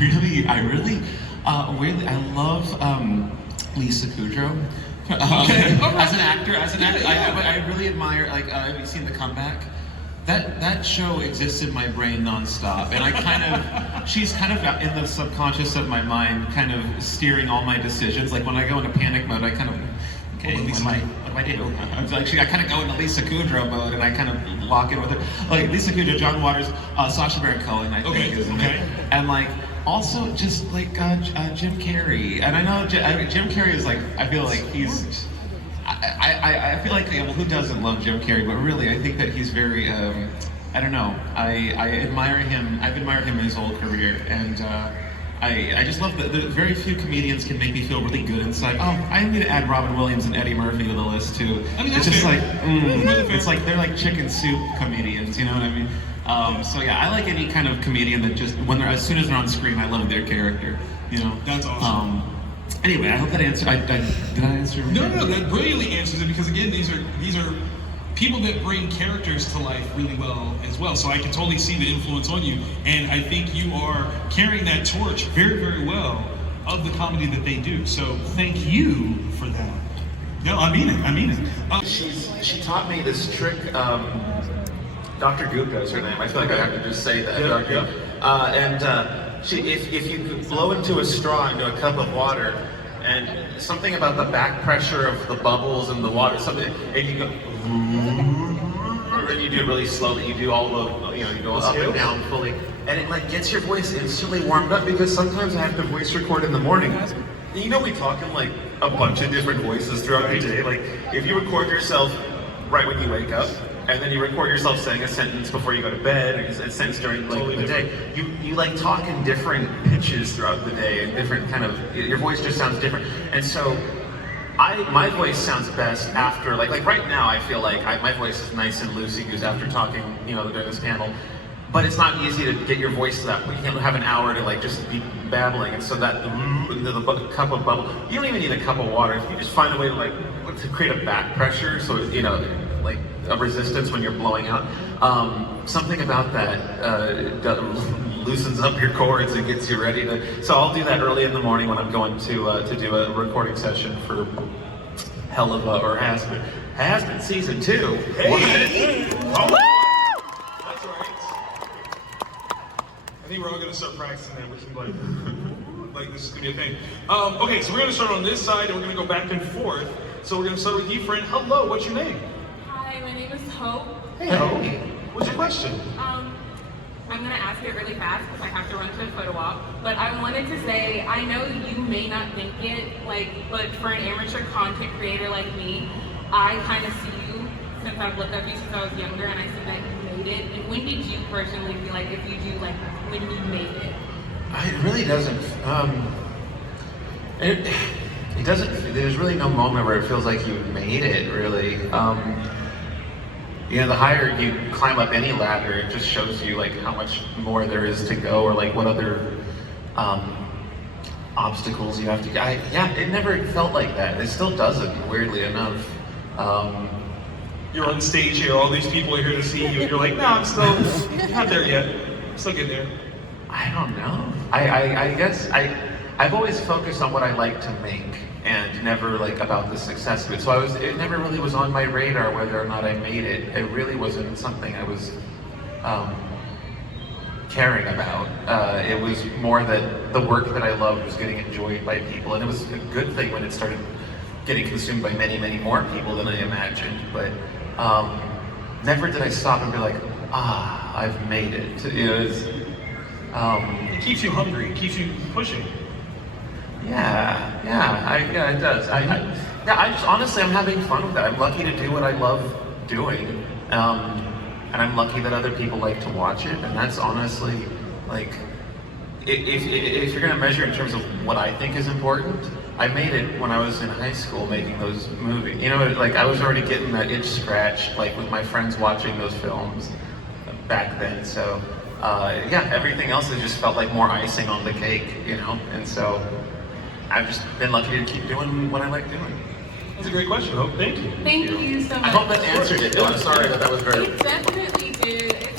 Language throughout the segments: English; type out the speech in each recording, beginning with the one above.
Weirdly, I love Lisa Kudrow. Okay, all right. As an actor, Yeah. I really admire. Like, have you seen The Comeback? That show exists in my brain nonstop, and she's kind of in the subconscious of my mind, kind of steering all my decisions. Like when I go into panic mode, I kind of, okay, what do I do? I kind of go into Lisa Kudrow mode, and I kind of lock in with her. Like Lisa Kudrow, John Waters, Sacha Baron Cohen, I think, is in it. And like, also just like Jim Carrey. And I know Jim Carrey is like, I feel like he's, I feel like, well, who doesn't love Jim Carrey? But really, I think that he's very, I don't know. I admire him. I've admired him his whole career, and I just love that very few comedians can make me feel really good inside. Oh, I'm going to add Robin Williams and Eddie Murphy to the list too. I mean, it's just fair. like, it's like they're like chicken soup comedians. You know what I mean? So yeah, I like any kind of comedian that just as soon as they're on screen, I love their character. You know. That's awesome. Anyway, I hope that answered. Did I answer? No, that brilliantly answers it, because again, these are people that bring characters to life really well as well. So I can totally see the influence on you, and I think you are carrying that torch very, very well of the comedy that they do. So thank you for that. No, I mean it. She taught me this trick. Dr. Gupta is her name. I feel like I have to just say that. If you blow into a straw into a cup of water, and something about the back pressure of the bubbles and the water, something, and you go, and you do it really slowly. You do all the, you go up and down fully, and it like gets your voice instantly warmed up, because sometimes I have to voice record in the morning. We talk in like a bunch of different voices throughout the day. Like if you record yourself right when you wake up, and then you record yourself saying a sentence before you go to bed, or a sentence during the day. You like talk in different pitches throughout the day, and different kind of, your voice just sounds different. And so, my voice sounds best after, like right now I feel like my voice is nice and loosey-goosey after talking, during this panel. But it's not easy to get your voice to that point. You can't have an hour to like just be babbling, and so that the cup of bubble, you don't even need a cup of water. If you just find a way to to create a back pressure, so like a resistance when you're blowing out. Something about that loosens up your cords and gets you ready to. So I'll do that early in the morning when I'm going to do a recording session for Hell of a, or Has Been Season 2. Hey! Oh. That's right. I think we're all going to start practicing that, which is like this is going to be a thing. Okay, so we're going to start on this side, and we're going to go back and forth. So we're going to start with you, friend. Hello, what's your name? Hi, my name is Hope. Hey, Hope. What's your question? I'm going to ask it really fast because I have to run to a photo op. But I wanted to say, I know you may not think it, but for an amateur content creator like me, I kind of see you since I've looked up you since I was younger, and I see that you made it. And when did you personally feel like, if you do, when you made it? It really doesn't. It doesn't. There's really no moment where it feels like you made it. Really. The higher you climb up any ladder, it just shows you how much more there is to go, or what other obstacles you have to. It never felt like that. It still doesn't. Weirdly enough. You're on stage here. All these people are here to see you. You're like, no, I'm still not there yet. I'm still getting there. I don't know. I guess I've always focused on what I like to make, and never about the success of it. So it never really was on my radar whether or not I made it. It really wasn't something I was caring about. It was more that the work that I loved was getting enjoyed by people, and it was a good thing when it started getting consumed by many, many more people than I imagined. But never did I stop and be like, I've made it. It keeps you hungry. It keeps you pushing. Yeah, it does. Honestly, I'm having fun with that. I'm lucky to do what I love doing, and I'm lucky that other people like to watch it. And that's honestly, if you're gonna measure in terms of what I think is important, I made it when I was in high school making those movies. I was already getting that itch scratched, with my friends watching those films back then. So, everything else has just felt like more icing on the cake, and so. I've just been lucky to keep doing what I like doing. That's a great question, Hope. Thank you. Thank you so much. I hope that answered it. I'm sorry that was very... It definitely did. It's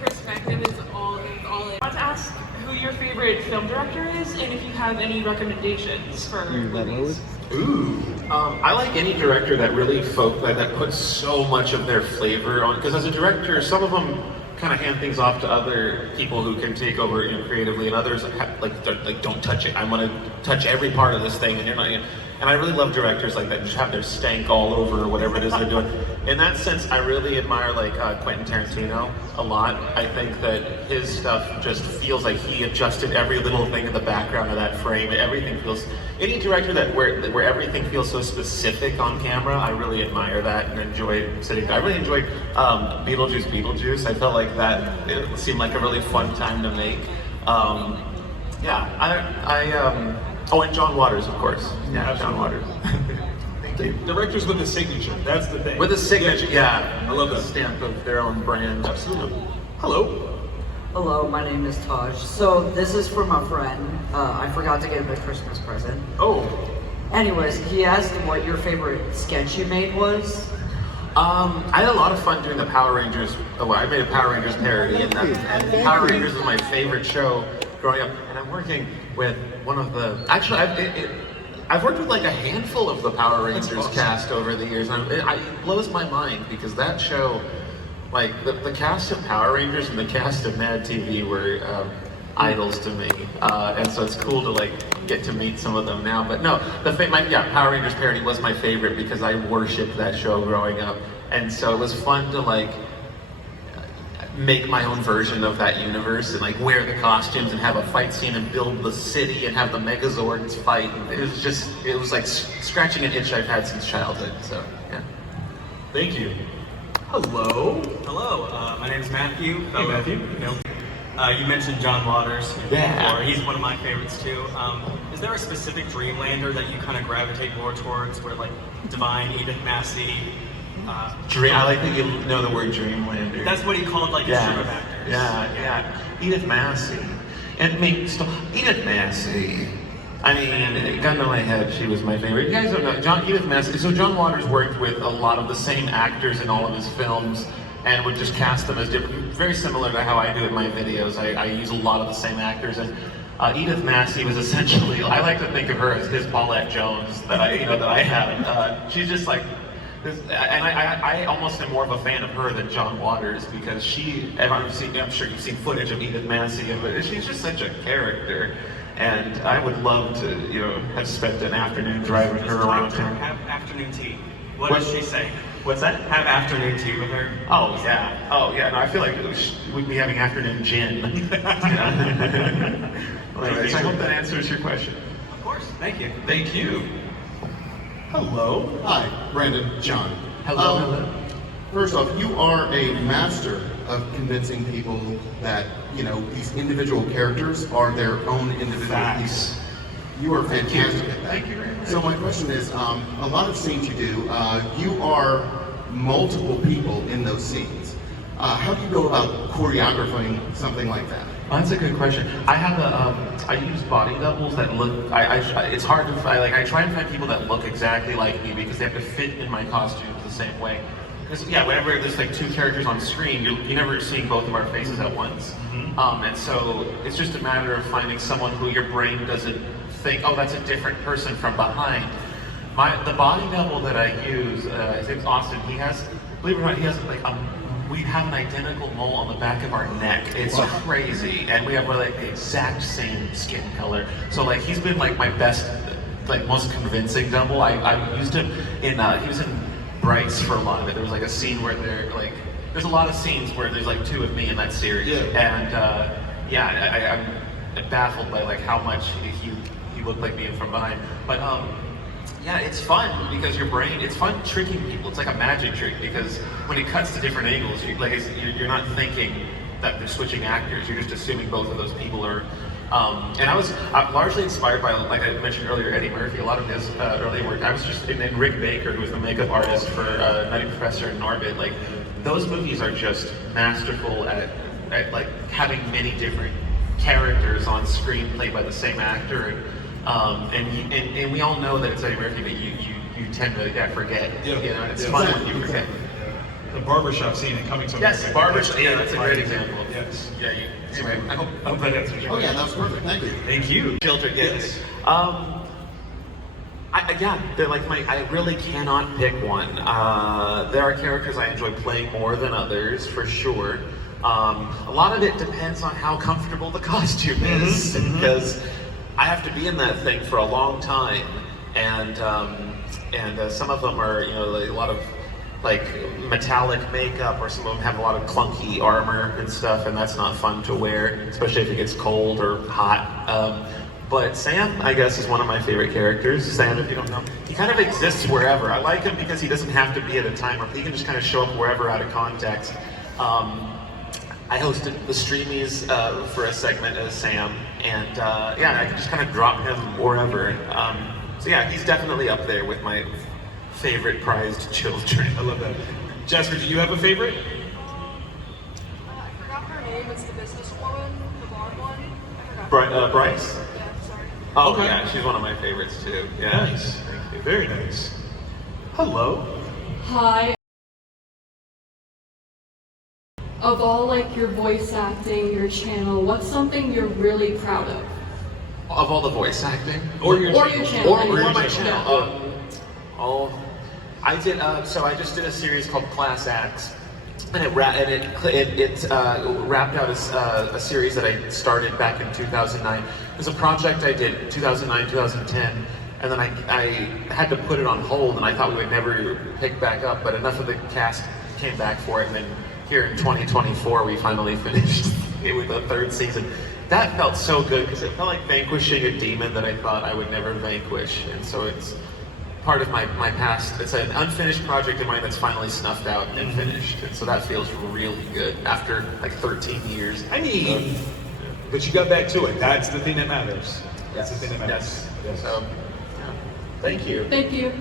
perspective is all it. I want to ask who your favorite film director is, and if you have any recommendations for movies. Ooh, I like any director that really that puts so much of their flavor on. Because as a director, some of them kind of hand things off to other people who can take over, you know, creatively, and others like don't touch it. I want to touch every part of this thing, and you're not. And I really love directors like that, just have their stank all over whatever it is they're doing. In that sense, I really admire like Quentin Tarantino a lot. I think that his stuff just feels like he adjusted every little thing in the background of that frame. Everything feels, any director where everything feels so specific on camera, I really admire that and enjoy sitting. I really enjoyed Beetlejuice. I felt like that, it seemed like a really fun time to make. Oh, and John Waters, of course. Yeah, John Waters. Directors with a signature, that's the thing. With a signature, yeah. I love that. Stamp of their own brand. Absolutely. Hello. Hello, my name is Taj. So this is from a friend. I forgot to get him a Christmas present. Oh. Anyways, he asked what your favorite sketch you made was. I had a lot of fun doing the Power Rangers. Oh, I made a Power Rangers parody, and Power Rangers was my favorite show growing up. And I'm working with one of the. Actually, I've worked with like a handful of the Power Rangers cast over the years, and it blows my mind because that show, like the cast of Power Rangers and the cast of Mad TV were idols to me, and so it's cool to like get to meet some of them now. But no, Power Rangers parody was my favorite because I worshipped that show growing up, and so it was fun to like make my own version of that universe and like wear the costumes and have a fight scene and build the city and have the Megazords fight. It was like scratching an itch I've had since childhood. So yeah. Thank you. Hello. Hello, my name is Matthew. Hey, Matthew. You mentioned John Waters Yeah. before. He's one of my favorites too. Is there a specific Dreamlander that you kind of gravitate more towards, where like Divine, Edith Massey? I like that you know the word Dreamlander. That's what he called like his group of actors. Yeah. Edith Massey. Edith Massey. I mean, gun to my head, she was my favorite. You guys don't know, Edith Massey. So John Waters worked with a lot of the same actors in all of his films and would just cast them as different, very similar to how I do in my videos. I use a lot of the same actors, and Edith Massey was essentially, I like to think of her as his Paulette Jones that I have. She's just like, and I almost am more of a fan of her than John Waters because I'm sure you've seen footage of Edith Massey, but she's just such a character, and I would love to, have spent an afternoon driving her around town. Have afternoon tea. What does she say? What's that? Have afternoon tea with her. Oh yeah. No, I feel like we'd be having afternoon gin. Anyway, so I hope that answers your question. Of course. Thank you. Thank you. Hello. Hi, Brandon, John. Hello. First off, you are a master of convincing people that, these individual characters are their own individual people. You are fantastic at that. Thank you very much. So my question is, a lot of scenes you do, you are multiple people in those scenes. How do you go about choreographing something like that? Oh, that's a good question. I use body doubles that look. It's hard to find. Like I try and find people that look exactly like me because they have to fit in my costumes the same way. Whenever there's like two characters on screen, you're never seeing both of our faces at once. And so it's just a matter of finding someone who your brain doesn't think, oh, that's a different person from behind. The body double that I use, his name's Austin. He has, believe it or not, he has like we have an identical mole on the back of our neck. It's crazy, and we have like the exact same skin color. So like he's been like my best, like most convincing double. I used him in he was in Bryce for a lot of it. There was like a scene where there's a lot of scenes where there's like two of me in that series, and I'm baffled by like how much he looked like me from behind. But yeah, it's fun because your brain, it's fun tricking people. It's like a magic trick because when it cuts to different angles, you're not thinking that they're switching actors. You're just assuming both of those people are. And I was largely inspired by, like I mentioned earlier, Eddie Murphy. A lot of his early work. I was just in Rick Baker, who was the makeup artist for Nutty Professor and Norbit. Like those movies are just masterful at like having many different characters on screen played by the same actor. And we all know that it's Eddie Murphy, but you tend to forget. It's fun when you forget. The barbershop scene in Coming to Yes, America. barbershop. Yeah, that's a great example. Yes. Yeah, Anyway, I hope that answers your Oh yeah, question. that was perfect. Thank you. Thank you. Children, Yes. Yeah, they're like I really cannot pick one. There are characters I enjoy playing more than others, for sure. A lot of it depends on how comfortable the costume is, because I have to be in that thing for a long time, and some of them are, like, a lot of like metallic makeup, or some of them have a lot of clunky armor and stuff, and that's not fun to wear, especially if it gets cold or hot. But Sam, I guess, is one of my favorite characters. Sam, if you don't know, he kind of exists wherever. I like him because he doesn't have to be at a timer. He can just kind of show up wherever out of context. I hosted the Streamies for a segment as Sam, and yeah, I can just kind of drop him wherever. So yeah, he's definitely up there with my favorite prized children. I love that. Jasper, do you have a favorite? I forgot her name. It's the businesswoman, the blonde one. I forgot. Bryce? Yeah, sorry. Oh, Okay. yeah, she's one of my favorites too. Yeah. Nice. Thank you. Very nice. Hello. Hi. Of all like your voice acting, your channel, what's something you're really proud of? Of all the voice acting? Or your Or channel. your channel. Or my Yeah. channel. I did. So I just did a series called Class Acts, and it wrapped out as a series that I started back in 2009. It was a project I did in 2009, 2010, and then I had to put it on hold, and I thought we would never pick back up, but enough of the cast came back for it, and then here in 2024 we finally finished it with the third season. That felt so good because it felt like vanquishing a demon that I thought I would never vanquish, and so it's part of my past. It's an unfinished project of mine that's finally snuffed out and finished, and so that feels really good after like 13 years. I mean, but you got back to it. That's the thing that matters. That's the thing that matters. Yes. So, yeah. Thank you. Thank you.